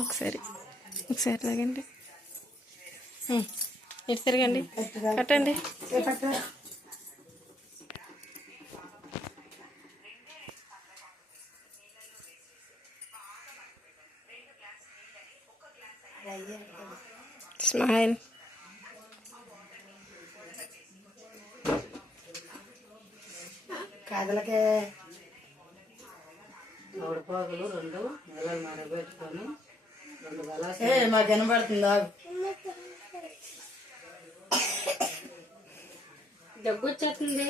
ఒకసారి లాగండి, ఇటు తిరగండి, కట్టండి. స్మైల్. కాదలకే తోడుపోగలు 2 నెలలు మరబెట్టుకొని 2 గలాసు మాకు వినబడుతుందా? దగ్గు వచ్చేస్తుంది.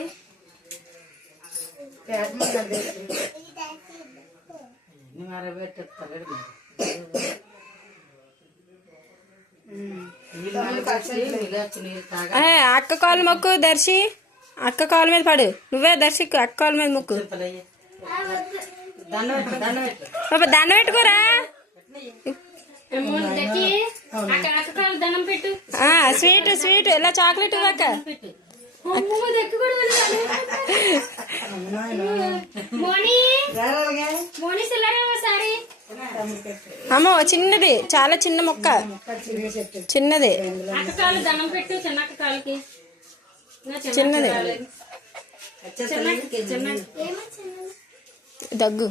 మరబెట్టేస్తారు. అక్క కాలు మొక్కు దర్శి, అక్క కాలు మీద పడు. నువ్వే దర్శికు అక్క కాలు మీద మొక్కు. దండం పెట్టుకోరా. స్వీట్ స్వీట్ ఇలా చాక్లెట్ అక్క. అమ్మో చిన్నది, చాలా చిన్న మొక్క, చిన్నది చిన్నది. దగ్గు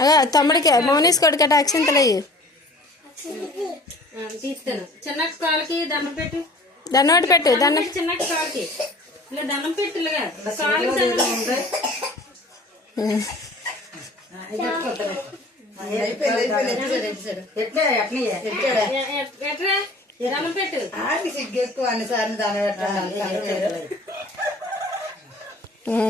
అలా తమ్ముడికి మౌనీస్ కొడుకట అక్షింతలయ్యి. చిన్నక్క కాళ్ళకి దండం పెట్టు, దండం పెట్టు, దండం. చిన్నక్క కాళ్ళకి ఇలా దండం పెట్టు. సిగ్గెక్కువ అన్ని సార్లు దాని పెట్టాలి.